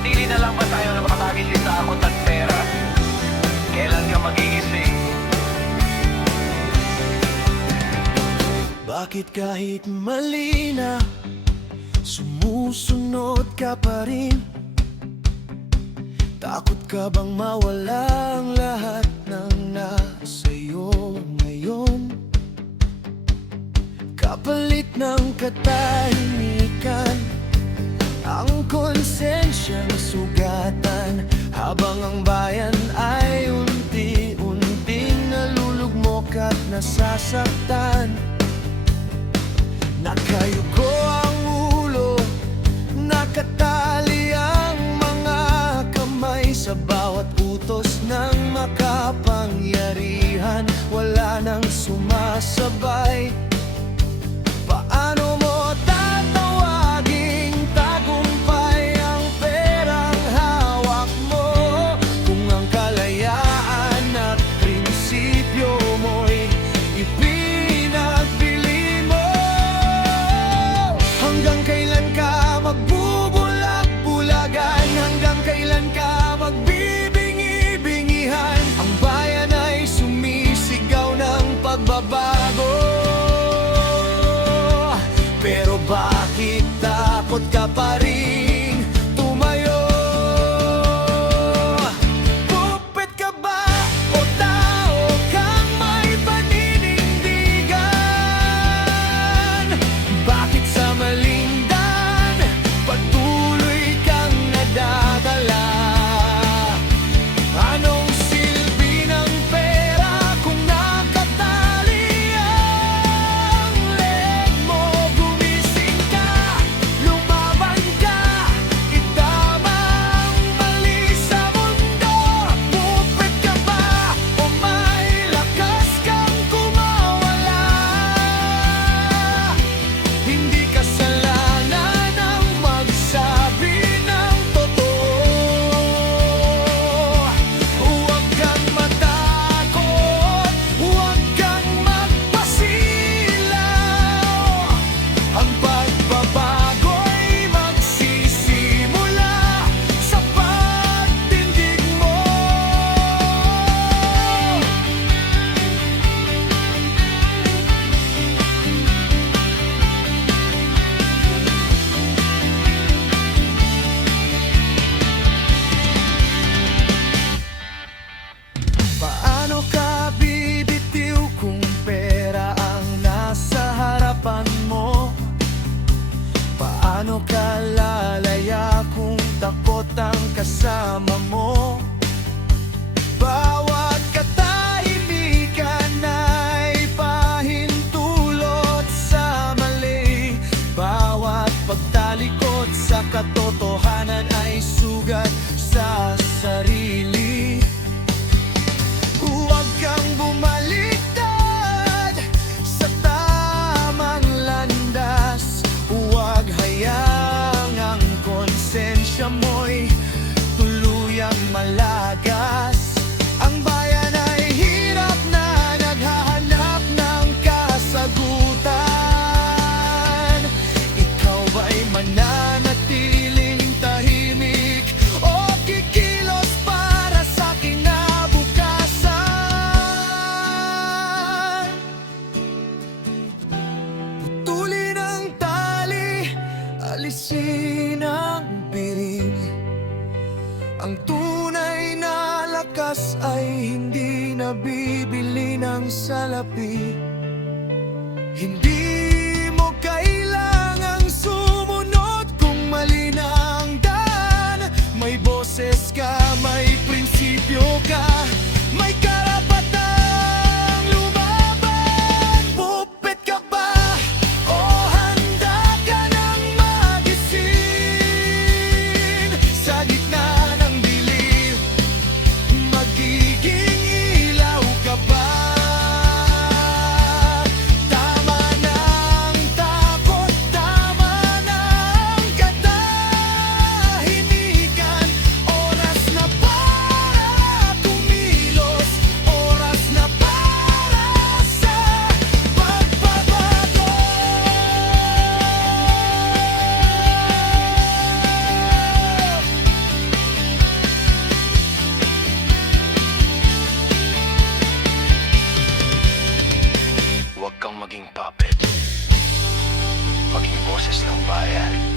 Manatili na lang ba tayo na makakagisi sa akot at pera? Kailan ka magigising? Bakit kahit mali na sumusunod ka pa rin? Takot ka bang mawala ang lahat ng nasa'yo ngayon? Kapalit ng katahimikan, ang konsensyang sugatan, habang ang bayan ay unti-unting nalulugmok at nasasaktan. Nakayuko ang ulo, nakatali ang mga kamay sa bawat utos ng makapangyarihan. Wala nang sumasabay. Paano mo tatawaging tagumpay ang perang hawak mo, kung ang kalayaan at prinsipyo mo'y ipinagbili mo? Hanggang kailan ka magbubulag-bulagan? Hanggang kailan ka magbibingi-bingihan? Ang bayan ay sumisigaw ng pagbabago. Pero bakit takot ka pa rin tumayo? Puppet ka ba o tao kang may paninindigan? Bakit sa maling daan patuloy kang nadadala? Anong silbi ng pera kung nakatali ang leg mo? Gumising ka, lumaban ka, itama ang mali sa mundo. Puppet ka ba o may lakas kang kumawala? Hindi kasalanan ang magsabi ng totoo. Huwag kang matakot, huwag kang magpasilaw. Ang pagbabago'y magsisimula sa pagtindig mo. Paano ka bibitiw kung pera ang nasa harapan mo? Paano ka lalaya kung takot ang kasama mo? Bawat katahimikan ay pahintulot sa mali. Bawat pagtalikod sa katotohanan ay sugat sa sarili. Huwag kang bumaliktad sa tamang landas. Huwag hayaang ang konsensya mo'y tuluyang malagas. Ang bayan ay hirap na naghahanap ng kasagutan. Ikaw ba'y mananatiling tahimik o kikilos para sa kinabukasan? Putulin ang tali, alisin ang piring. Ang tunay na lakas ay hindi nabibili ng salapi. Hindi mo kailangang sumunod kung mali na ang daan. May boses ka, may prinsipyo ka, may karapatang lumaban. Puppet ka ba o handa ka nang magising? Sa gitna ng dilim, magiging ilaw ka ba? Tama na ang takot, tama na ang katahimikan. Oras na para boses ng bayan.